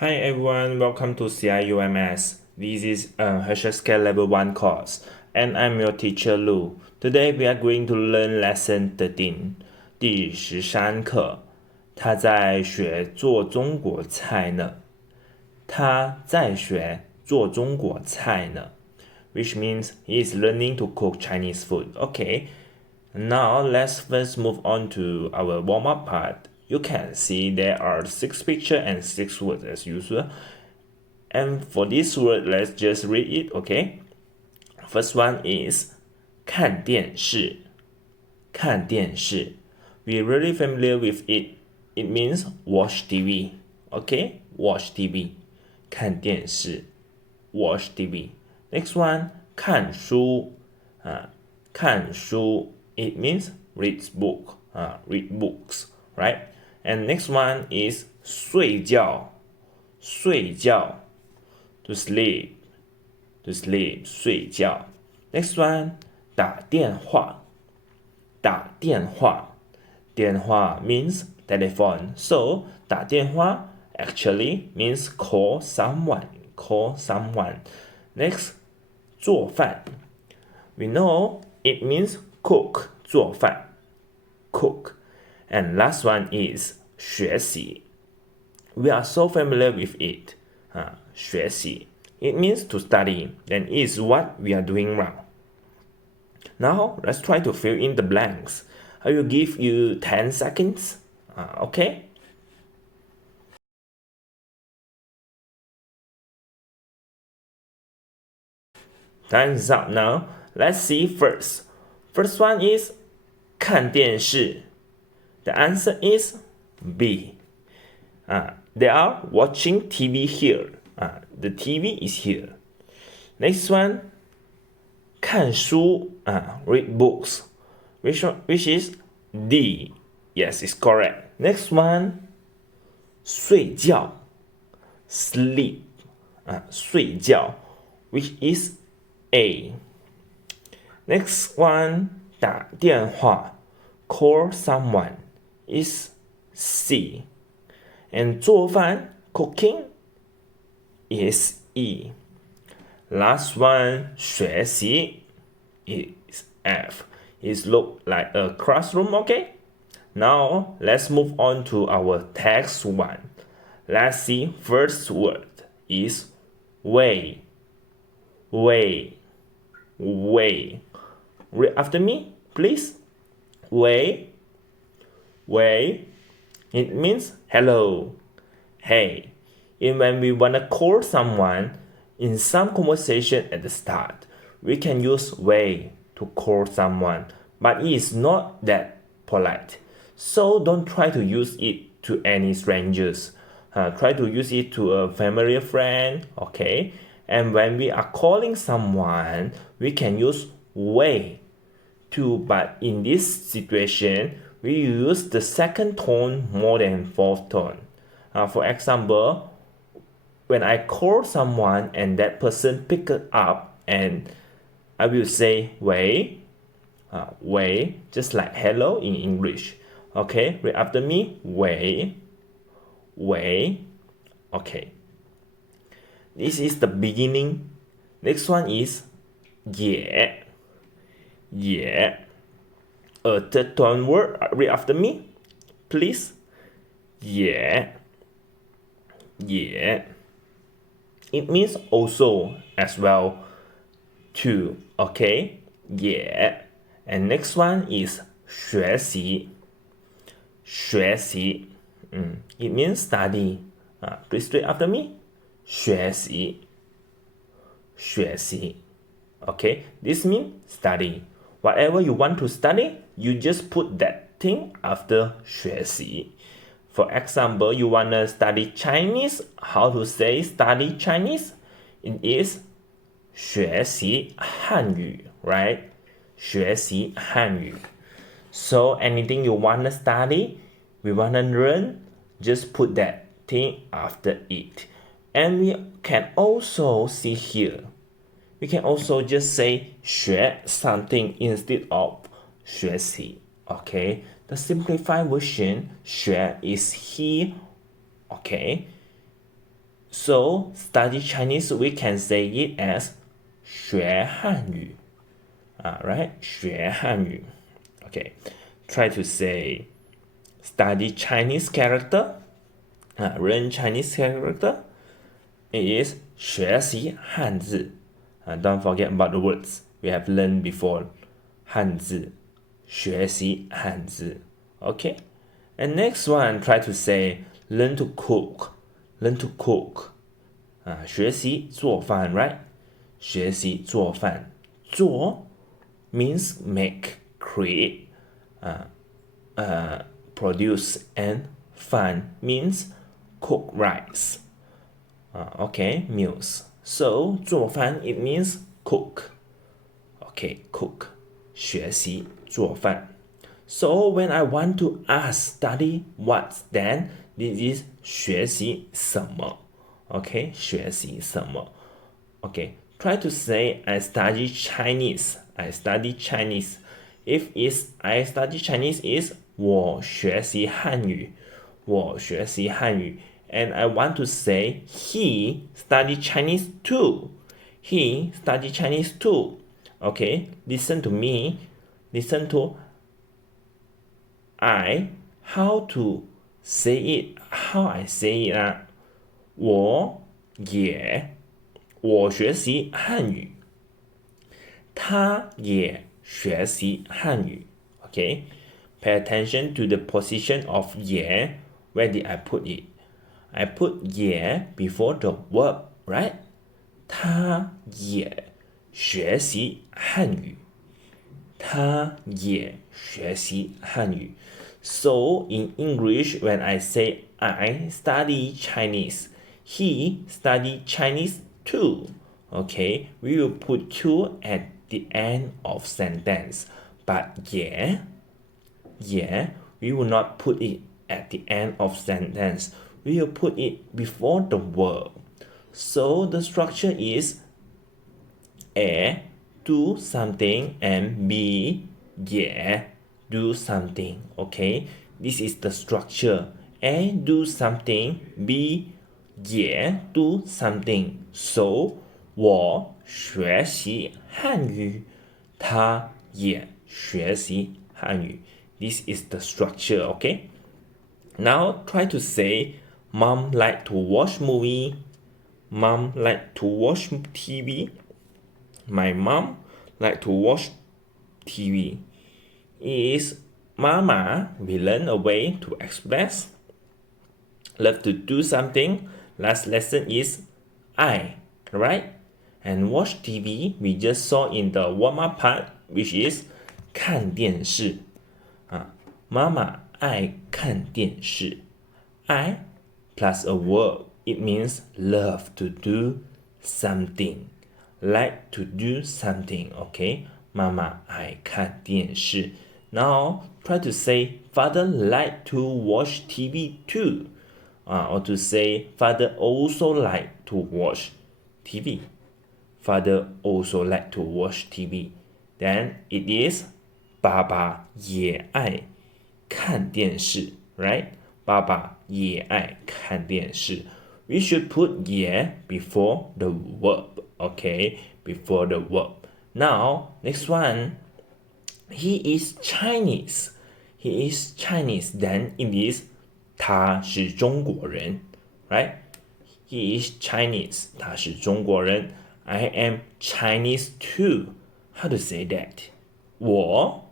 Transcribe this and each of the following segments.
Hi everyone, welcome to CIUMS. This is Herschel Scale Level 1 course, and I'm your teacher Lu. Today we are going to learn lesson 13, 第13课。他在学做中国菜呢。他在学做中国菜呢。Which means he is learning to cook Chinese food. Okay, now let's first move on to our warm-up part. You can see there are 6 pictures and 6 words as usual. And for this word, let's just read it, okay? First one is 看电视,看电视. We're really familiar with it. It means watch TV, okay? Watch TV. 看电视 watch TV. Next one, 看书看书 it means read read books, right? And next one is 睡觉睡觉 to sleep睡觉. Next one, 打电话打电话电话 means telephone. So 打电话 actually means call someone. Next, 做饭 we know it means cook 做饭 cook. And last one is 学习 we are so familiar with it. 学习 it means to study, and is what we are doing now. Now let's try to fill in the blanks. I will give you 10 seconds. Okay? Time's up now. Let's see first. First one is 看电视. The answer is B. They are watching TV here. The TV is here. Next one, 看书, read books. Which is D. Yes, it's correct. Next one, 睡觉, sleep. 睡觉, which is A. Next one, 打电话, call someone, is C. And 做饭, cooking, is E. Last one, 学习 is F. It looks like a classroom, okay? Now, let's move on to our text one. Let's see, first word is way. Way. Way. Read after me, please. Way. Way. It means hello. Hey. And when we want to call someone in some conversation at the start, we can use way to call someone, but it is not that polite. So don't try to use it to any strangers. Try to use it to a family friend, okay? And when we are calling someone, we can use way too, but in this situation, we use the second tone more than fourth tone. For example, when I call someone and that person pick it up, and I will say way, way, just like hello in English. Okay, read after me, way, way. Okay, this is the beginning. Next one is 也 也 a third tone word. Read after me, please. 也 也 it means also as well too. Okay, 也 and next one is 学习学习 it means study. Please read after me, 学习学习 okay, this means study. Whatever you want to study, you just put that thing after 学习. For example, you want to study Chinese, how to say study Chinese? It is 学习汉语, right? 学习汉语. So anything you want to study, we want to learn, just put that thing after it. And we can also see here, we can also just say 学 something instead of 学习. Okay, the simplified version 学 is he. Okay, So study Chinese, we can say it as 学汉语. Right? 学汉语. Okay. Try to say study Chinese character. 认 Chinese character. It is 学习汉字. Don't forget about the words we have learned before. 汉字. 学习汉字. Okay. And next one, try to say learn to cook. Learn to cook. 学习做饭 right? 学习做饭。做 means make, create, produce, and 饭 means cook rice. Okay, meals. So 做饭 it means cook. Okay, cook. 学习做饭。So when I want to ask study what, then this is 学习什么。Okay, 学习什么。Okay, try to say I study Chinese. I study Chinese. If is I study Chinese is 我学习汉语。我学习汉语。And I want to say he study Chinese too. He study Chinese too. Okay, listen to me. Listen to I how to say it. How I say it 我学习汉语。他也学习汉语。Okay, pay attention to the position of 也. Where did I put it? I put 也 before the verb, right? 他也学习汉语。他也学习汉语。So in English, when I say I study Chinese, he study Chinese too. Okay, we will put two at the end of sentence. But yeah, we will not put it at the end of sentence. We will put it before the verb. So the structure is A do something and B do something. Okay, this is the structure. A do something, B do something. So 我学习汉语，他也学习汉语。This is the structure. Okay. Now try to say mom like to watch movie. Mom like to watch TV. My mom like to watch TV. Is Mama, we learn a way to express love to do something. Last lesson is I, right? And watch TV, we just saw in the warm-up part, which is 看电视。妈妈爱看电视。I plus a verb, it means love to do something. Like to do something, okay? 妈妈爱看电视。Now try to say father like to watch TV too. Or to say father also like to watch TV. Father also like to watch TV. Then it is 爸爸也爱看电视 right? 爸爸也爱看电视。We should put 也 before the verb, okay? Before the verb. Now, next one. He is Chinese. He is Chinese. Then it is 他是中国人 right? He is Chinese. 他是中国人。I am Chinese too. How to say that? 我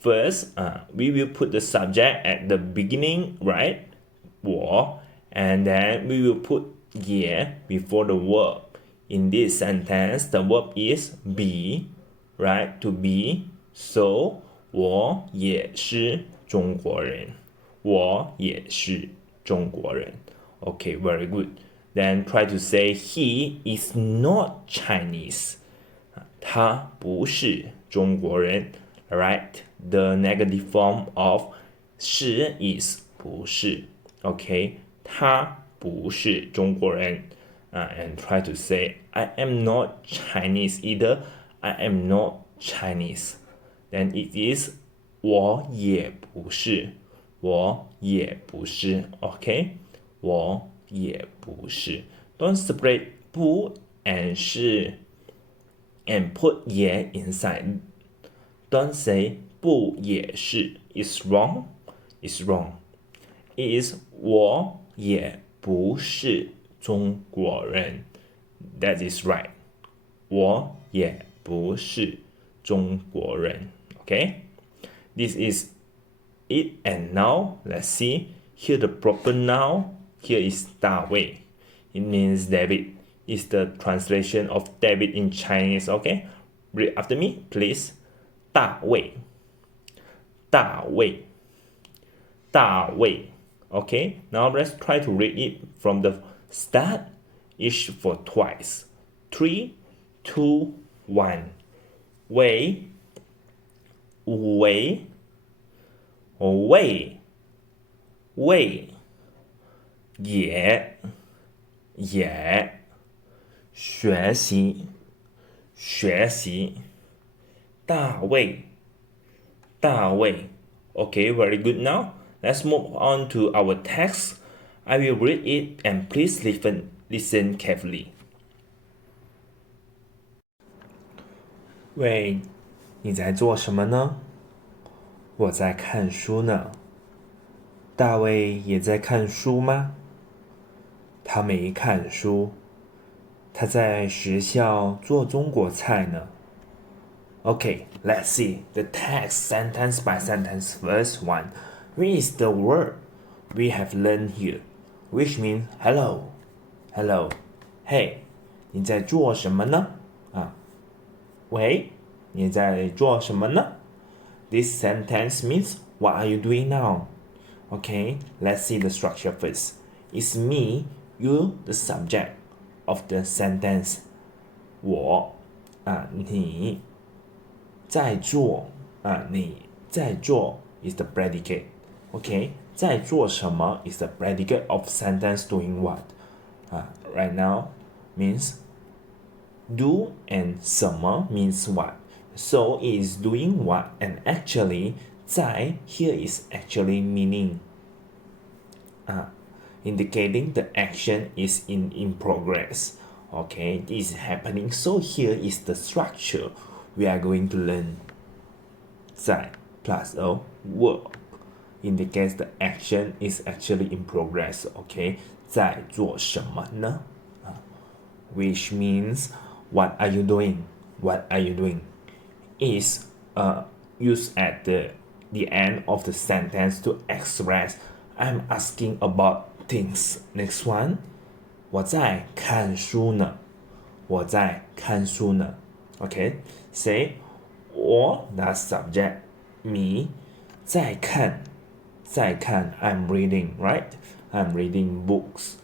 First, we will put the subject at the beginning, right? 我 and then we will put 也 before the verb. In this sentence, the verb is be, right? To be. So, 我也是中国人。我也是中国人。Okay, very good. Then try to say he is not Chinese. 他不是中国人。Right? The negative form of 是 is 不是。Okay? 他不是中国人。And try to say I am not Chinese either. I am not Chinese. Then it is 我也不是。我也不是。Okay? 我也不是。Don't separate 不 and 是 and put 也 inside. Don't say 不也是 is wrong. Is wrong. Is 我也不是中国人 That is right. 我也不是中国人 Okay? This is it, and now let's see. Here the proper noun. Here is 大卫. It means David. It's the translation of David in Chinese. Okay? Read after me, please. 大卫大卫大卫 Okay? Now let's try to read it from the start, each for twice. 3, 2, 1. 喂喂喂喂也学习学习大卫大卫 Okay, very good. Now let's move on to our text. I will read it and please listen carefully. 喂，你在做什么呢？我在看书呢。大卫也在看书吗？他没看书，他在学校做中国菜呢。Okay, let's see the text sentence by sentence. First one, what is the word we have learned here, which means hello, hello, hey, 你在做什么呢？喂，你在做什么呢？ This sentence means what are you doing now? Okay, let's see the structure first. It's me, you, the subject of the sentence. 我你在做你在做 is the predicate. Okay, 在做什么 is the predicate of sentence doing what. Right now means do and 什么 means what. So it is doing what, and actually 在 here is actually meaning indicating the action is in progress. Okay, this is happening. So here is the structure we are going to learn. 在 plus a verb indicates the action is actually in progress. Okay, 在做什么呢？ which means what are you doing? What are you doing? Is used at the end of the sentence to express I'm asking about things. Next one, 我在看书呢。我在看书呢。Okay, say 我 the subject, me 在看I'm reading, right? I'm reading books.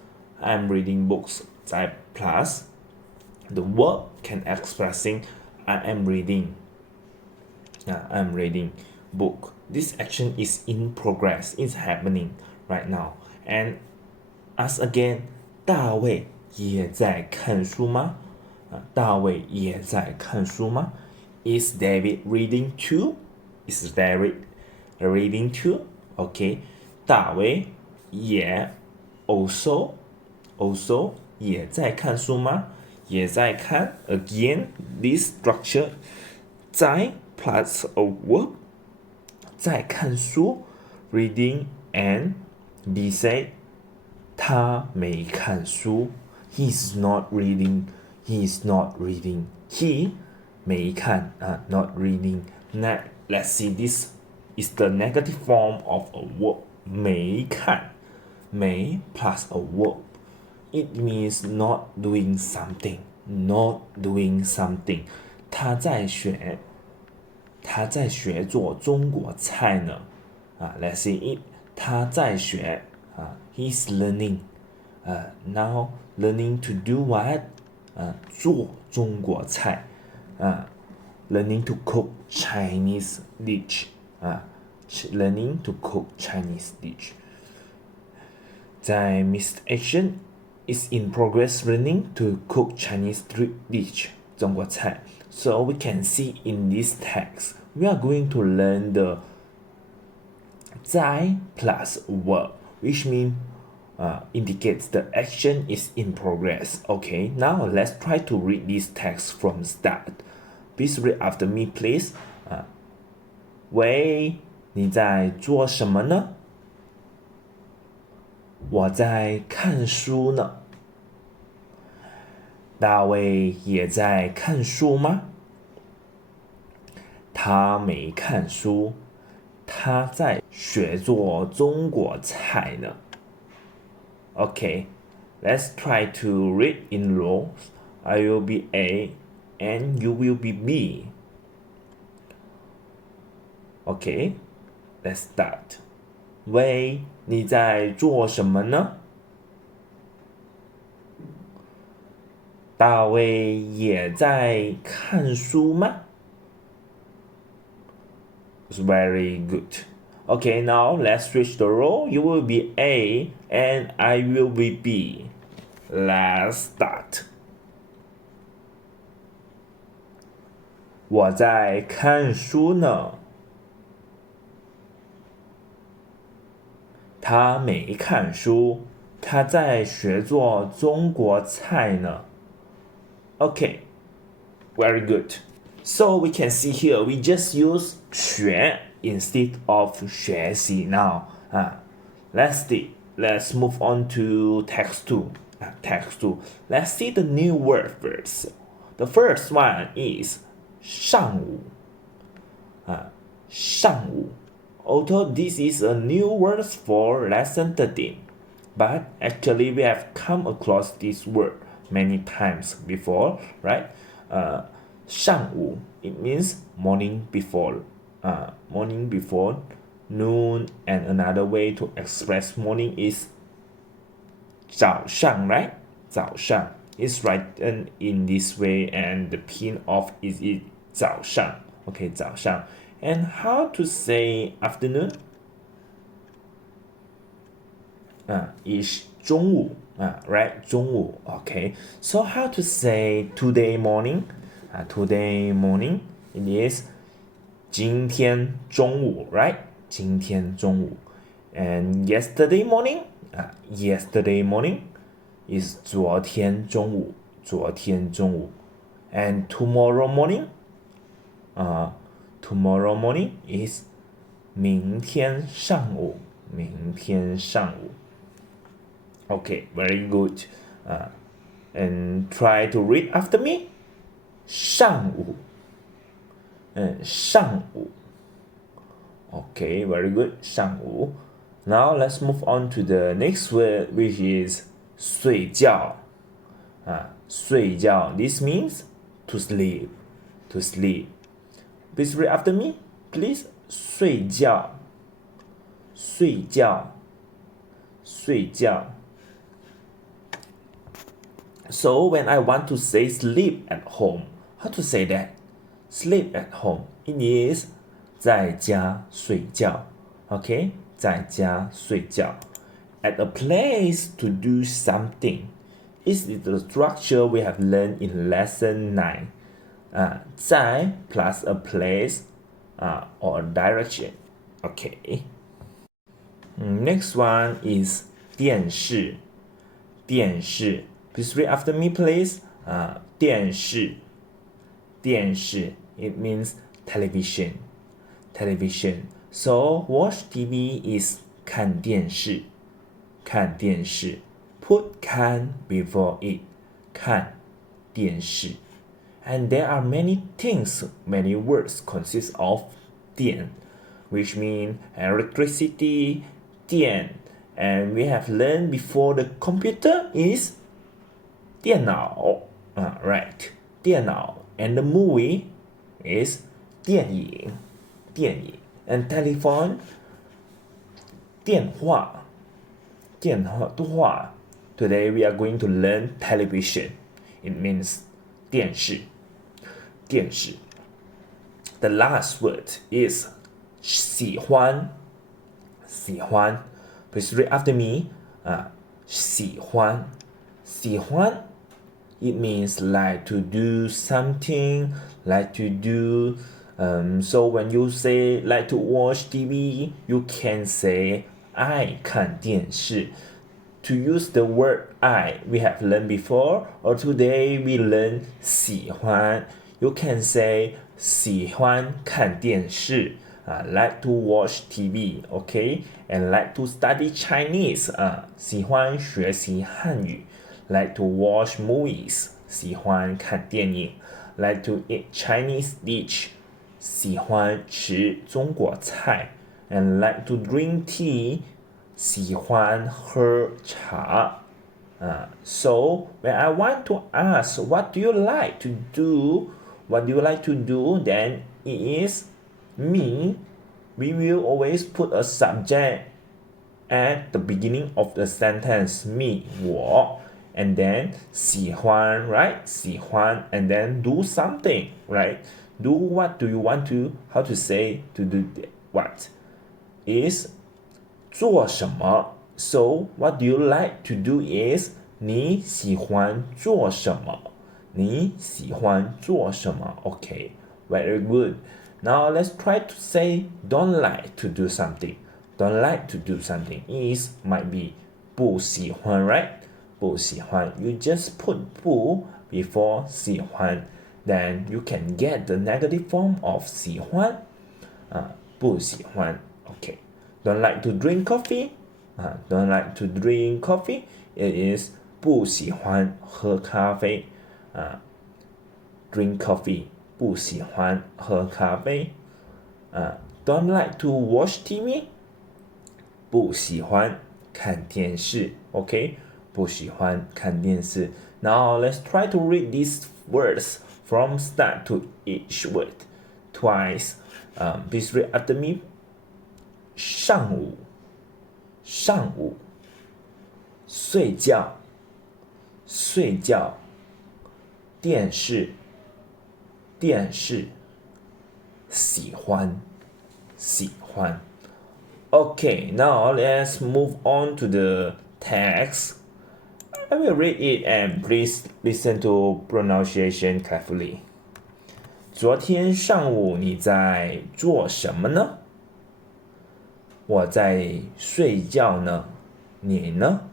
I'm reading books. 在 plus the verb can expressing I am reading. I'm reading book. This action is in progress. It's happening right now. And ask again, 大卫也在看书吗？大卫也在看书吗？ Is David reading too? Is David reading too? Okay. 大卫也 also 也在看书吗？也在看 again this structure 在 plus a verb 在看书 reading and be said 他没看书 he's not reading he没看not reading. Now let's see, this is the negative form of a verb 没看没 plus a verb. It means not doing something. Not doing something. 他在学做中国菜呢。Let's see it. 他在学he's learning. Now learning to do what? 做中国菜。Learning to cook Chinese dish. Learning to cook Chinese dish. 在 Mr. Action is in progress learning to cook Chinese dish 中国菜. So we can see in this text we are going to learn the 在 plus verb, which means indicates the action is in progress. Okay, now let's try to read this text from start. Please read after me, please. 喂，你在做什么呢？我在看书呢。大卫也在看书吗？他没看书，他在学做中国菜呢。Okay, let's try to read in rows. I will be A and you will be B. Okay, let's start. 喂，你在做什么呢？大卫也在看书吗？ It's very good. Okay, now let's switch the role. You will be A and I will be B. Let's start. 我在看书呢。他没看书，他在学做中国菜呢。Okay, very good. So we can see here we just use 学 instead of 学习 now. Let's see. Let's move on to text 2. Text 2. Let's see the new word first. The first one is 上午。上午。Although this is a new word for lesson 13, but actually we have come across this word many times before, right? 上午 it means morning before noon, and another way to express morning is 早上, right? 早上 is written in this way and the pin of is 早上. Okay, 早上. And how to say afternoon? Is 中午, right? 中午. Okay. So how to say today morning? Today morning, it is 今天中午, right? 今天中午. And yesterday morning? Yesterday morning is 昨天中午, 昨天中午. And tomorrow morning? Tomorrow morning is 明天上午，明天上午。Okay, very good. And try to read after me. 上午，上午。Okay, very good. 上午。Now let's move on to the next word, which is 睡觉。睡觉。This means to sleep. To sleep. Please read after me. Please. 睡觉，睡觉，睡觉。So when I want to say sleep at home, how to say that? Sleep at home. It is 在家睡觉。Okay? 在家睡觉。At a place to do something. Is the structure we have learned in lesson 9. 在 plus a place or a direction. Okay. Next one is 电视，电视。Please read after me, please. 电视，电视。It means television, television. So watch TV is 看电视，看电视。Put 看 before it. 看电视。And there are many things, many words consist of 电, which mean electricity, 电. And we have learned before the computer is 电脑, right? 电脑. And the movie is 电影, 电影. And telephone, 电话, 电话. Today we are going to learn television. It means 电视，电视。The last word is 喜欢，喜欢。Please read after me. 喜欢，喜欢。It means like to do something, like to do. So when you say like to watch TV, you can say 爱看电视。to use the word I. We have learned before, or today we learn 喜欢. You can say 喜欢看电视. Like to watch TV, okay? And like to study Chinese, 喜欢学习汉语. Like to watch movies, 喜欢看电影. Like to eat Chinese dish, 喜欢吃中国菜. And like to drink tea, 喜欢喝茶. So when I want to ask, what do you like to do? What do you like to do? Then it is me. We will always put a subject at the beginning of the sentence. Me, 我. And then 喜欢, right? 喜欢. And then do something, right? Do what do you want to, how to say to do what? Is 做什么. So what do you like to do is 你喜欢做什么? 你喜欢做什么? Okay, very good. Now let's try to say don't like to do something. Don't like to do something is might be 不喜欢, right? 不喜欢. You just put 不 before 喜欢. Then you can get the negative form of 喜欢. 不喜欢. Okay. Don't like to drink coffee. Don't like to drink coffee. It is 不喜欢喝咖啡. Drink coffee. 不喜欢喝咖啡. Don't like to watch TV. 不喜欢看电视. Okay? 不喜欢看电视. Now let's try to read these words from start to each word twice. Please read after me. 上午上午睡觉睡觉电视电视喜欢喜欢 Okay, now let's move on to the text. I will read it and please listen to pronunciation carefully. 昨天上午你在做什么呢？我在睡觉呢，你呢？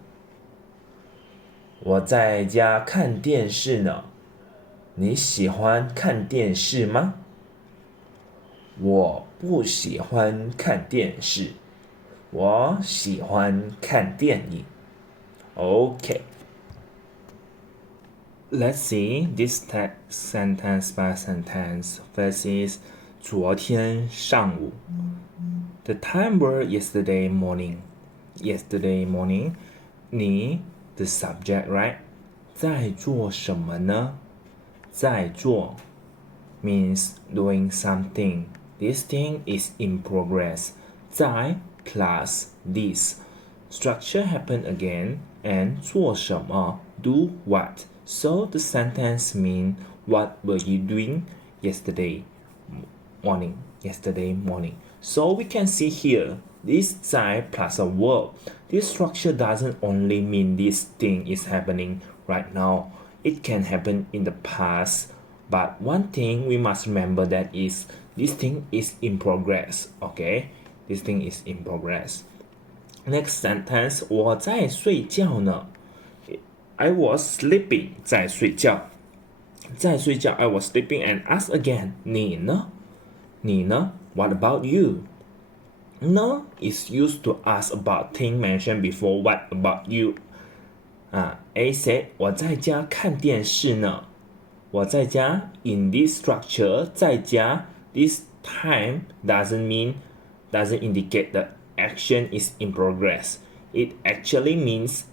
我在家看电视呢，你喜欢看电视吗？我不喜欢看电视，我喜欢看电影。Okay. Let's see this text sentence by sentence. First is 昨天上午。The time word yesterday morning. Yesterday morning. 你 the subject, right? 在做什么呢？在做 means doing something. This thing is in progress. 在 plus this. Structure happen again and 做什么 do what. So the sentence mean what were you doing yesterday morning? Yesterday morning. So we can see here, this 在 plus a verb. This structure doesn't only mean this thing is happening right now. It can happen in the past. But one thing we must remember that is, this thing is in progress. Okay? This thing is in progress. Next sentence, 我在睡觉呢。I was sleeping. 在睡觉。在睡觉 I was sleeping and ask again, 你呢？你呢？ What about you? No is used to ask about thing mentioned before. What about you? A said 我在家看电视呢。我在家 in this structure 在家 this time doesn't indicate the action is in progress. It actually means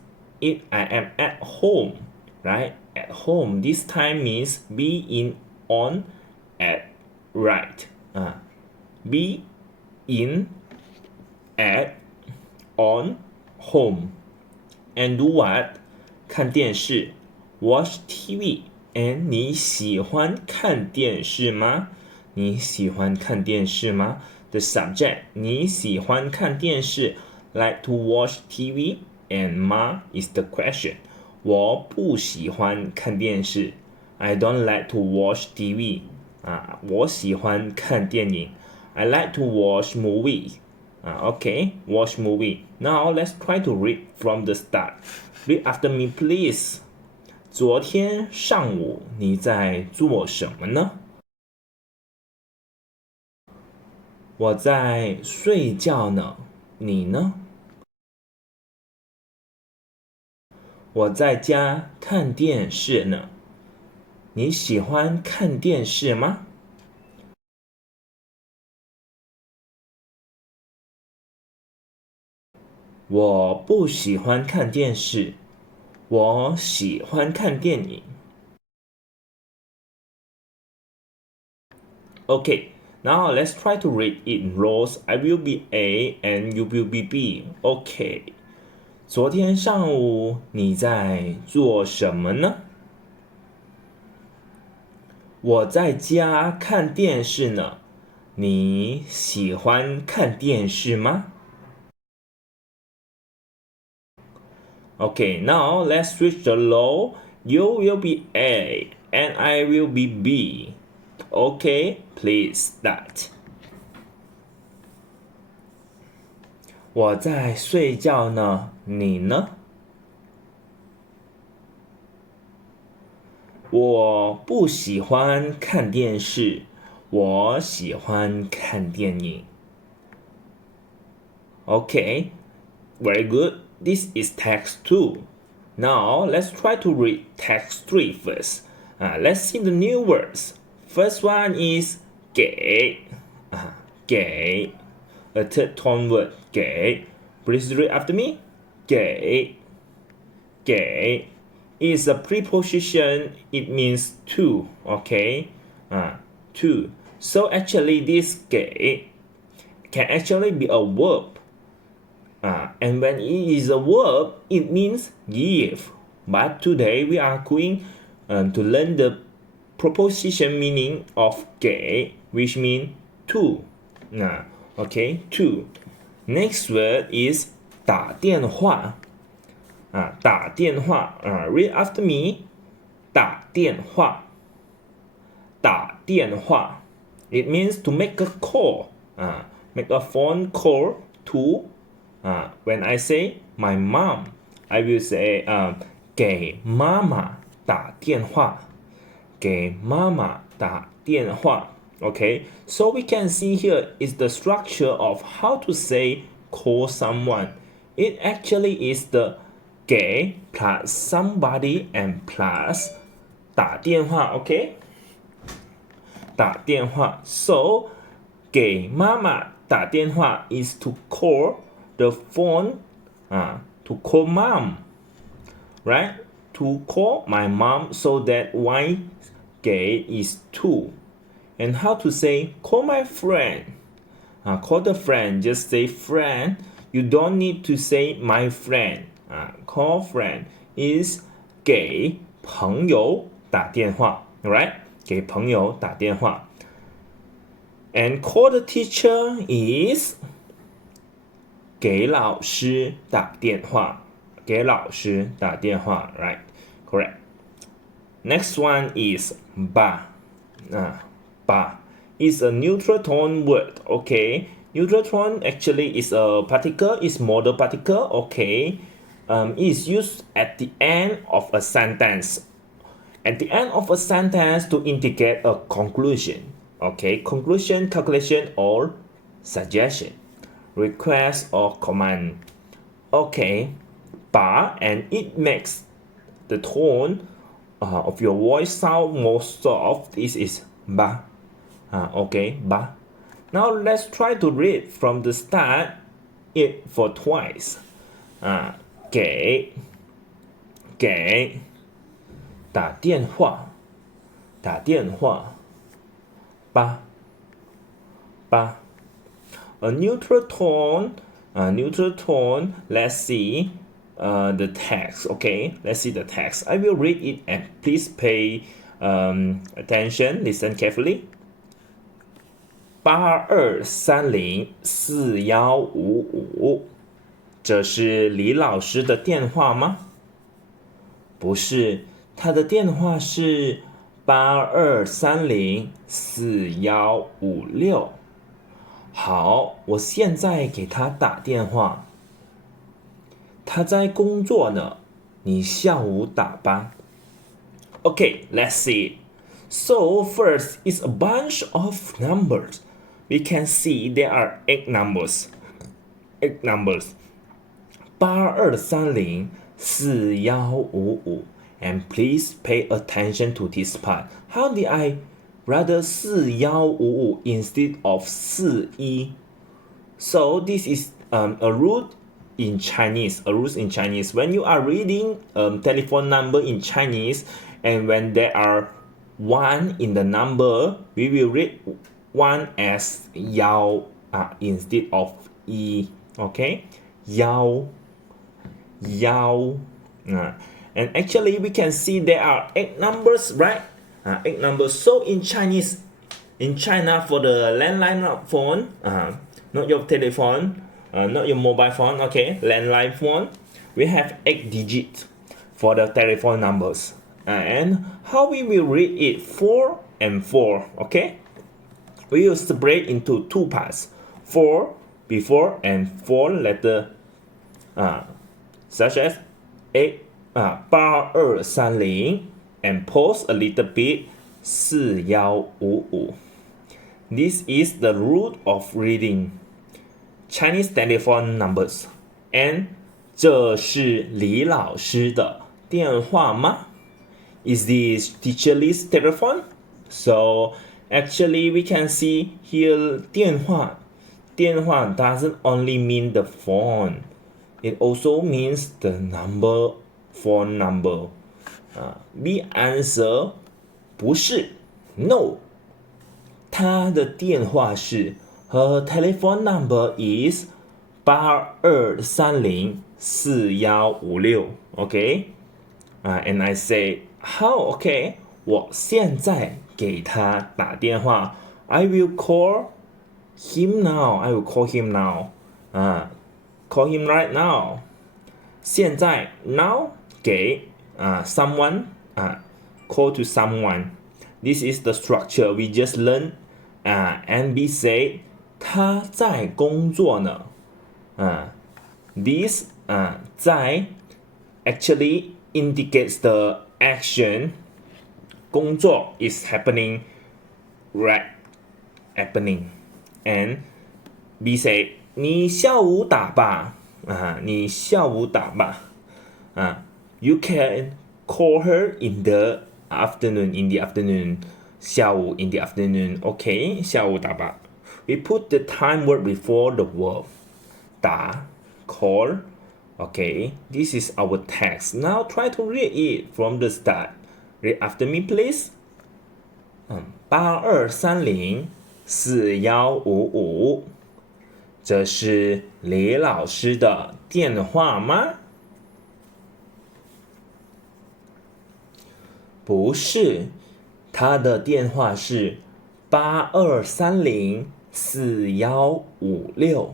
if I am at home, right? At home this time means be in on at right. Be in at on home and do what? 看电视 watch TV. And 你喜欢看电视吗？你喜欢看电视吗？ The subject 你喜欢看电视 like to watch TV and 吗 is the question. 我不喜欢看电视 I don't like to watch TV. 我喜欢看电影 I like to watch movie. Okay, watch movie. Now let's try to read from the start. Read after me, please. 昨天上午你在做什么呢？我在睡觉呢。你呢？我在家看电视呢。你喜欢看电视吗？我不喜欢看电视，我喜欢看电影。Okay, now let's try to read in rows. I will be A and you will be B. Okay. 昨天上午你在做什么呢？我在家看电视呢。你喜欢看电视吗？ Okay, now let's switch the role. You will be A and I will be B. Okay, please start. 我在睡觉呢，你呢？我不喜欢看电视，我喜欢看电影。Okay, very good. This is text 2. Now let's try to read text 3 first. Let's see the new words. First one is 给，给 a third tone word 给 Please read after me 给is a preposition. It means to. Okay, to. So actually this 给 can actually be a verb. And when it is a verb, it means give. But today we are going to learn the preposition meaning of 给 which means to. Okay, to. Next word is 打电话。打电话。Read after me. 打电话。打电话。It means to make a call. Make a phone call to. When I say my mom, I will say 给妈妈打电话。给妈妈打电话。Okay, so we can see here is the structure of how to say call someone. It actually is the 给 plus somebody and plus 打电话 OK 打电话 So 给妈妈打电话 is to call the phone to call mom, right? To call my mom, so that why 给 is to. And how to say call my friend? Call the friend, just say friend. You don't need to say my friend. Call friend is 给朋友打电话 right? 给朋友打电话 And call the teacher is 给老师打电话给老师打电话 right? Correct. Next one is 吧吧 is a neutral tone word. Okay, neutral tone actually is a particle, is modal particle. Okay, is used at the end of a sentence. At the end of a sentence to indicate a conclusion. Okay, conclusion, calculation, or suggestion, request or command. Okay, ba and it makes the tone of your voice sound more soft. This is ba. Okay, ba. Now let's try to read from the start it for twice. 给打电话吧 A neutral tone. Let's see the text. Okay, let's see the text. I will read it and please pay attention. Listen carefully. 82304155，这是李老师的电话吗？不是，他的电话是82304156。好，我现在给他打电话。他在工作呢，你下午打吧。Okay, let's see. So first is a bunch of numbers. We can see there are 8 numbers. 8 numbers. 82304155. And please pay attention to this part. How did I rather 4155 instead of 41? So this is a rule in Chinese. A rule in Chinese. When you are reading telephone number in Chinese, and when there are one in the number, we will read one as yao instead of yi. Okay, yao, yao. And actually, we can see there are 8 numbers, right? 8 numbers. So in Chinese, in China, for the landline phone, not your telephone, not your mobile phone, okay, landline phone, we have 8 digits for the telephone numbers. And how we will read it? 4 and 4, okay? We will separate into 2 parts. 4 before and 4 letter, such as 8230 and pause a little bit 4155. This is the rule of reading Chinese telephone numbers. And 这是李老师的电话吗? Is this teacher Li's telephone? So actually we can see here 电话 doesn't only mean the phone. It also means the number, phone number. B answer 不是 No. 他的电话是 Her telephone number is 82304156. Okay? And I say, how? Okay. 我现在给他打电话。I will call him now. I will call him now. Call him right now. 现在 now 给someone call to someone. This is the structure we just learned. And we say 他在工作呢。This 在 actually indicates the action. 工作 is happening, right? Happening. And we say 你下午打吧。你下午打吧。You can call her in the afternoon. In the afternoon. 下午 in the afternoon. Okay, 下午打吧。We put the time word before the verb. 打 call. Okay, this is our text. Now try to read it from the start. Read after me, please. 82304155，这是李老师的电话吗？不是，他的电话是82304156。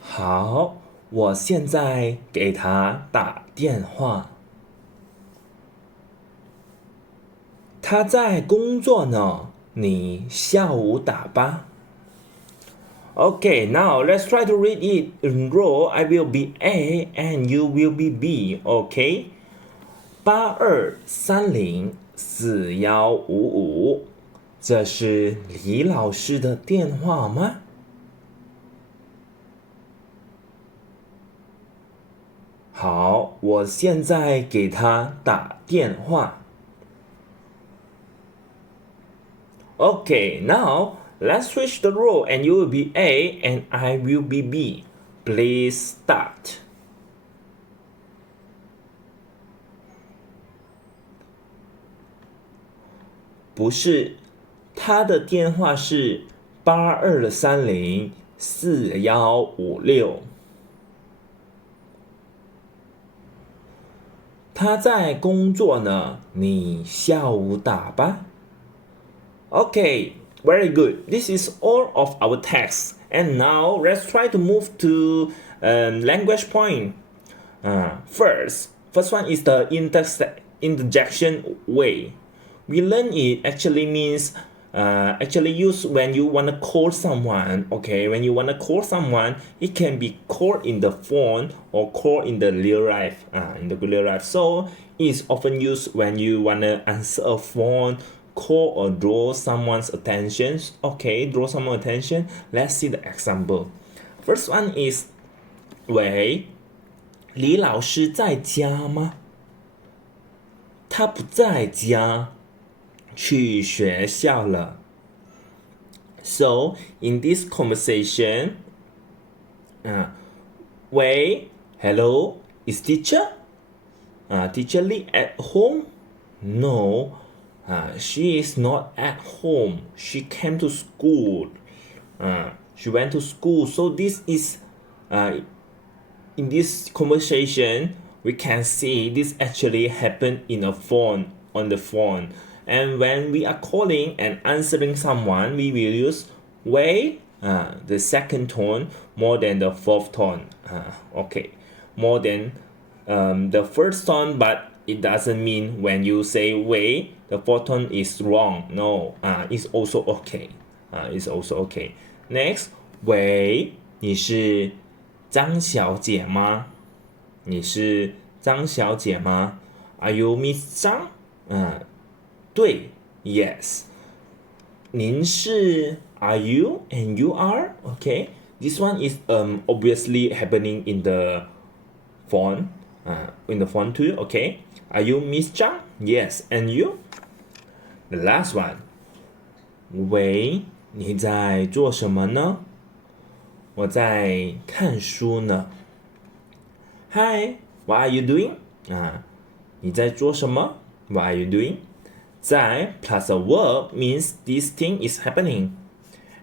好，我现在给他打电话。他在工作呢，你下午打吧。Okay, now let's try to read it in row. I will be A and you will be B. Okay. 82304155，这是李老师的电话吗？好，我现在给他打电话。Okay, now let's switch the role and you will be A and I will be B. Please start. 不是，他的电话是82304156。他在工作呢，你下午打吧。Okay, very good. This is all of our text. And now let's try to move to language point. First one is the interjection way. We learn it actually means actually used when you want to call someone. Okay, when you want to call someone, it can be called in the phone or called in the real life. So it's often used when you want to answer a phone call or draw someone's attention. Okay, draw someone's attention. Let's see the example. First one is 喂，李老师在家吗？他不在家，去学校了。So in this conversation, 喂 hello, is teacher? Teacher Lee at home? No, she is not at home. She came to school. She went to school. So this is, in this conversation, we can see this actually happened in a phone, on the phone. And when we are calling and answering someone, we will use 喂, the second tone more than the fourth tone. Okay, more than the first tone, but it doesn't mean when you say 喂, the fourth tone is wrong. No, it's also okay. It's also okay. Next, 喂，你是张小姐吗？你是张小姐吗？ Are you Miss 张？对 ，Yes。您是 Are you and you are? Okay. This one is obviously happening in the phone. In the phone too. Okay. Are you Miss 张 Yes. And you? The last one. 喂，你在做什么呢？我在看书呢。Hi, what are you doing? 你在做什么？ What are you doing? 在 plus a verb means this thing is happening.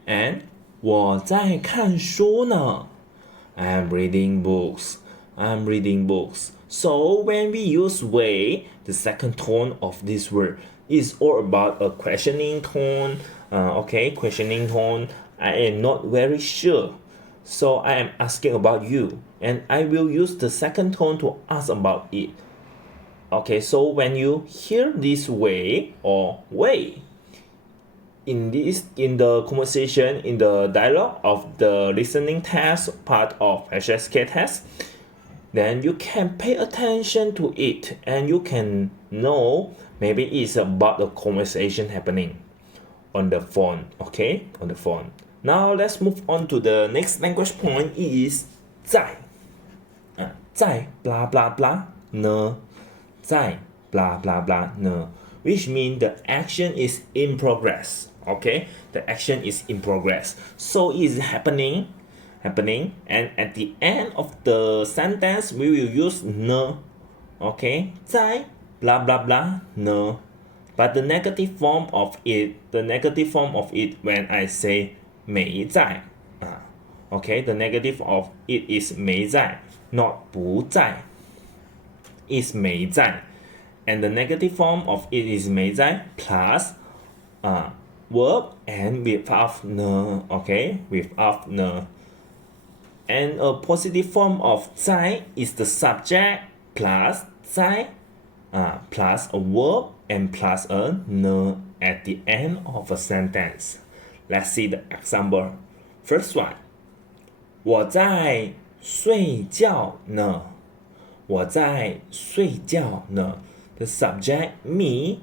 And 我在看书呢。I'm reading books. I'm reading books. So when we use 为 the second tone of this word is all about a questioning tone. Okay, questioning tone. I am not very sure. So I am asking about you, and I will use the second tone to ask about it. Okay, so when you hear this way or way in the conversation, in the dialogue of the listening test part of HSK test, then you can pay attention to it and you can know maybe it's about the conversation happening on the phone. Okay, on the phone. Now let's move on to the next language point is 在，在 blah blah blah 呢，在 blah blah blah 呢 which means the action is in progress. Okay, the action is in progress. So it is happening, and at the end of the sentence we will use 呢 Okay, 在 blah blah blah 呢 But the negative form of it when I say 没在 okay, the negative of it is 没在 not 不在 is 没在 and the negative form of it is 没在 plus verb and without 呢 okay, without 呢 and a positive form of 在 is the subject plus 在 plus a verb and plus a 呢 at the end of a sentence. Let's see the example. First one. 我在睡觉呢。我在睡觉呢。The subject me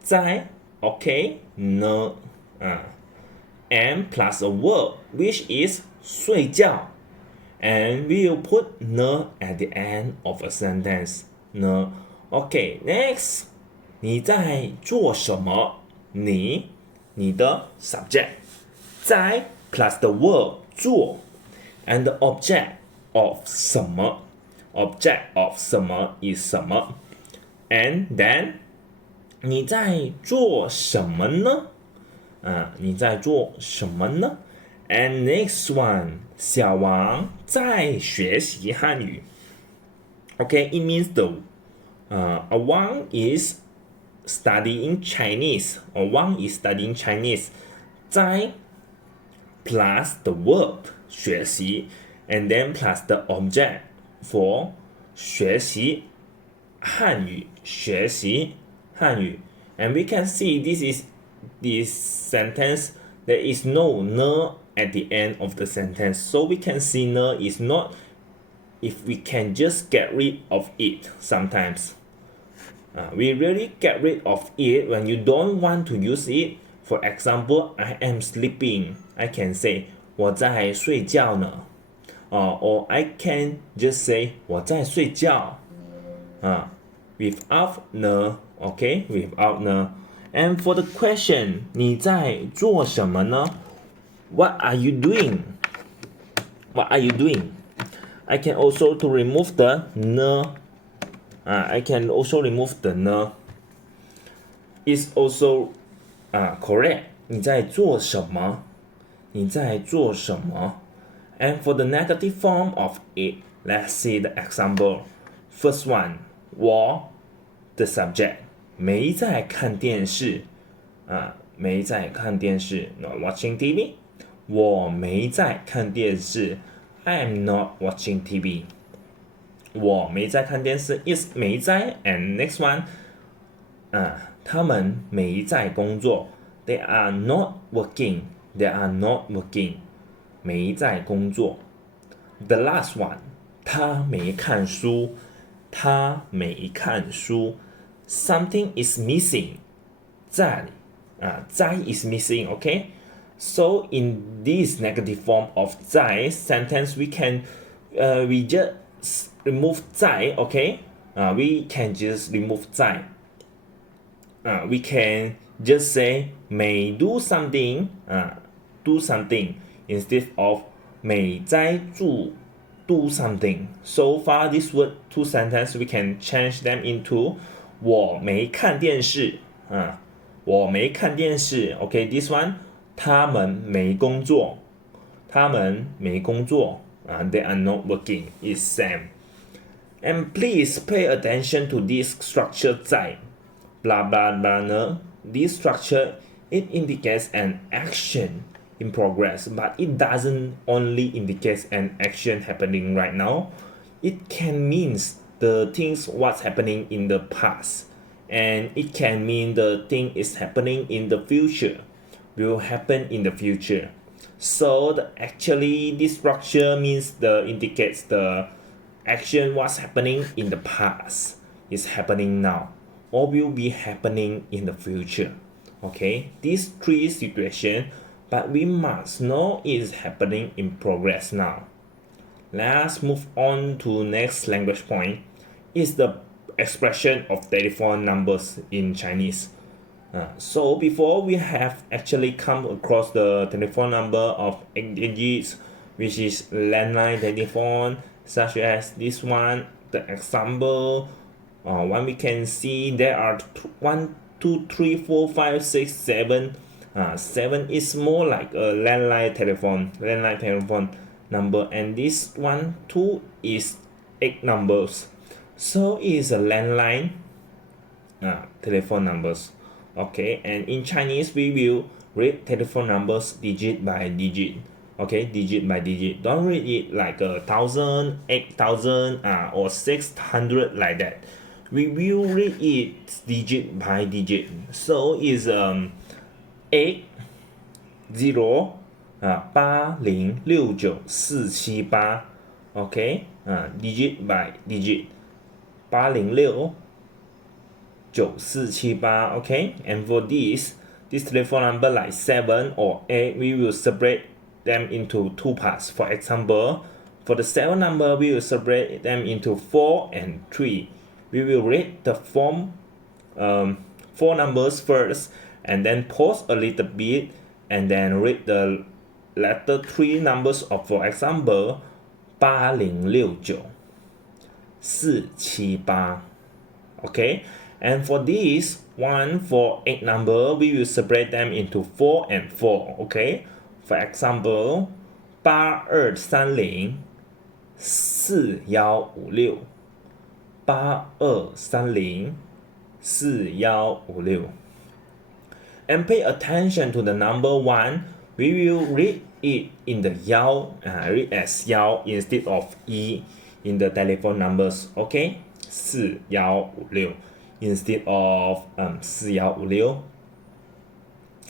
在 okay 呢 and plus a verb which is 睡觉 and we will put 呢 at the end of a sentence 呢 Okay, next. 你在做什么？你的 subject 在 plus the verb 做 and the object of 什么 object of 什么 is 什么 and then 你在做什么呢？你在做什么呢？ and next one 小王在学习汉语 Okay, it means the Wang is studying Chinese or Wang is studying Chinese 在 plus the verb 学习 and then plus the object for 学习汉语 and we can see this is this sentence, there is no ne at the end of the sentence. So we can see ne is not if we can just get rid of it sometimes. We really get rid of it when you don't want to use it. For example, I am sleeping. I can say 我在睡觉呢。Or I can just say 我在睡觉。Without ne, okay, without ne. And for the question, 你在做什么呢? What are you doing? What are you doing? I can also to remove the ne. I can also remove the ne. It's also correct. 你在做什么? 你在做什么? And for the negative form of it, let's see the example. First one, 我 the subject 没在看电视没在看电视 not watching TV. 我没在看电视 I am not watching TV. 我没在看电视 is 没在 and next one 他们没在工作 they are not working. They are not working. 没在工作 The last one 他没看书他没看书 Something is missing 在is missing, okay? So in this negative form of 在 sentence we can we just remove 在 okay? We can just remove 在we can just say may do something do something instead of 美在做 do something. So far this word two sentence we can change them into 我没看电视我没看电视 Okay, this one 他们没工作他们没工作they are not working is same. And please pay attention to this structure 在 blah blah blah 呢 This structure it indicates an action in progress, but it doesn't only indicate an action happening right now. It can mean the things what's happening in the past, and it can mean the thing is happening in the future, will happen in the future. So actually this structure means indicates the action what's happening in the past is happening now or will be happening in the future. Okay, these three situations, but we must know it is happening in progress now. Let's move on to next language point. Is the expression of telephone numbers in Chinese. So before we have actually come across the telephone number of 8 digits, which is landline telephone, such as this one, the example. One we can see there are 1, 2, 3, 4, 5, 6, 7. 7 is more like a landline telephone number, and this 1, 2 is 8 numbers. So it is a landline telephone numbers. Okay, and in Chinese we will read telephone numbers digit by digit. Okay, digit by digit. Don't read it like 1,000, 8,000, or 600 like that. We will read it digit by digit. So it's 8 0 8069478. Okay, digit by digit 8069478. Okay, and for this telephone number like 7 or 8, we will separate them into two parts. For example, for the 7 number, we will separate them into 4 and 3. We will read the 4 numbers first, and then pause a little bit, and then read the latter 3 numbers of, for example, 8069 478. Okay, and for this 1 for 8 number, we will separate them into 4 and 4. Okay, for example, 8230 4156 8230 4156. And pay attention to the number 1. We will read it in the 幺 read as 幺 instead of 一 in the telephone numbers. Okay, 4156 instead of 4156.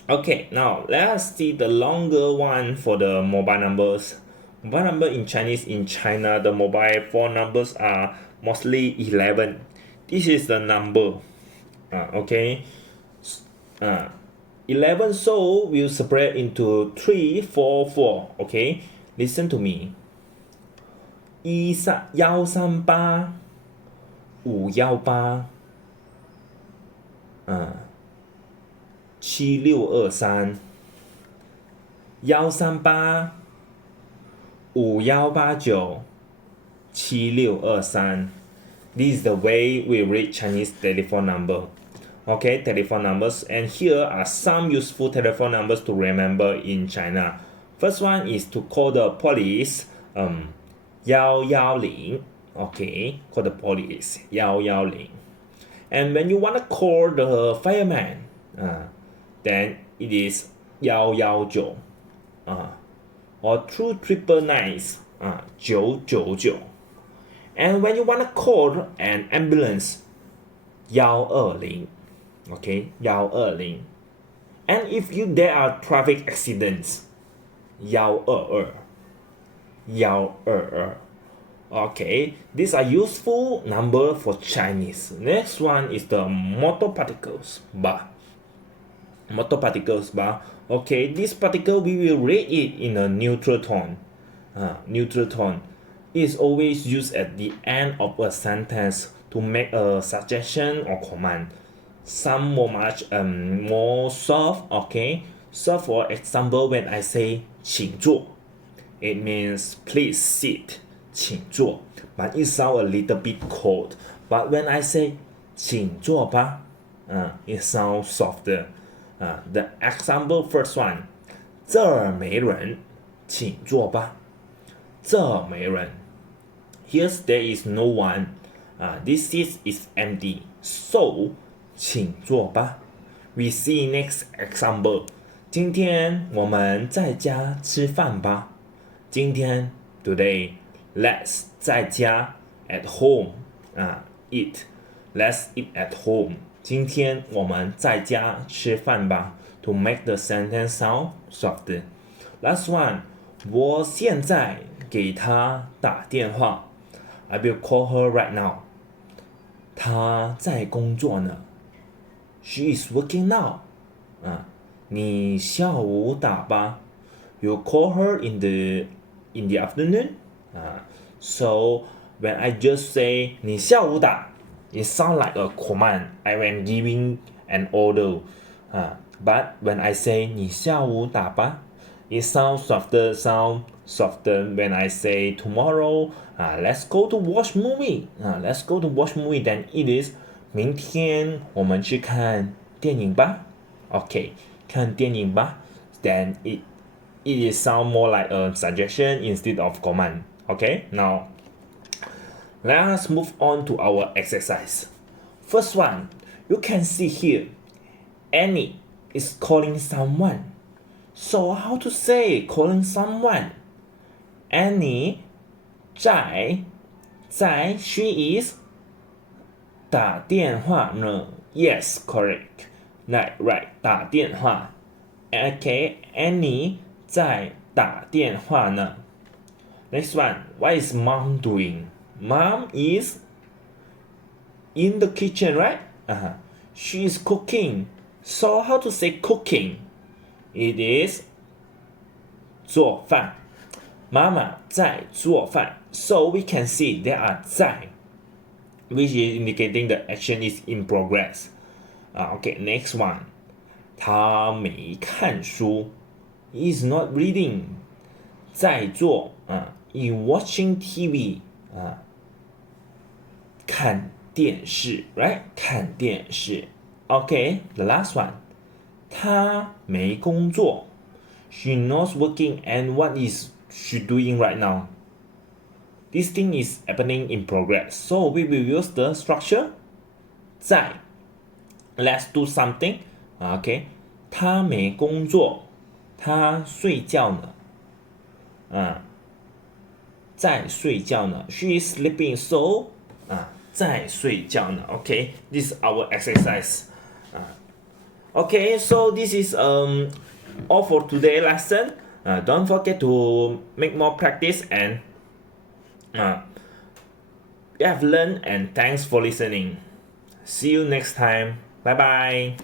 Okay, now let's see the longer one for the mobile numbers. Mobile number in Chinese in China, the mobile phone numbers are mostly 11. This is the number. Okay. Uh, 11 so will separate into 3, 4, 4. Okay, listen to me. 138 5187623 138 5189 7623 This is the way we read Chinese telephone number. Okay, telephone numbers, and here are some useful telephone numbers to remember in China. First one is to call the police, 110. Okay, call the police, 110. And when you want to call the fireman, then it is 119. Or 299, 999. And when you want to call an ambulance, 120. Okay, 120. And if there are traffic accidents, 122. 122. Okay, these are useful number for Chinese. Next one is the motor particles bar. Motor particles bar. Okay, this particle we will read it in a neutral tone. Neutral tone is always used at the end of a sentence to make a suggestion or command. Some more soft. Okay, so for example, when I say 请坐, it means please sit. 请坐, but it sounds a little bit cold. But when I say 请坐吧, it sounds softer. The example first one, 这儿没人，请坐吧。这儿没人. Here there is no one. This seat is empty. So, 请坐吧. We see next example. 今天我们在家吃饭吧。今天 today, let's 在家 at home. Eat. Let's eat at home. 今天我们在家吃饭吧 to make the sentence sound softer. Last one. 我现在给她打电话。I will call her right now. 她在工作呢。She is working now. 你下午打吧。You call her in the afternoon. So when I just say 你下午打, it sounds like a command. I am giving an order. But when I say 你下午打吧, it sounds softer when I say tomorrow, let's go to watch movie. Let's go to watch movie. Then it is 明天我们去看电影吧。Okay, 看电影吧. Then it is sound more like a suggestion instead of command. Okay, now let us move on to our exercise. First one, you can see here, Annie is calling someone. So how to say calling someone? Annie 在 she is 打电话呢 Yes, correct. Right, 打电话 Okay, Annie 在打电话呢 Next one, what is mom doing? Mom is in the kitchen, right? She is cooking. So how to say cooking? It is 做饭。妈妈在做饭。So we can see there are 在 which is indicating the action is in progress. Okay, next one. 他没看书 He is not reading. 在做is watching TV. 看电视 right? 看电视 Okay, the last one. 她没工作 She not working. And what is she doing right now? This thing is happening in progress. So we will use the structure 在 Let's do something. Okay. 她没工作她睡觉呢在睡觉呢 She is sleeping. So 在睡觉呢 Okay, this is our exercise. Okay, so this is all for today lesson. Don't forget to make more practice and you have learned, and thanks for listening. See you next time. Bye bye.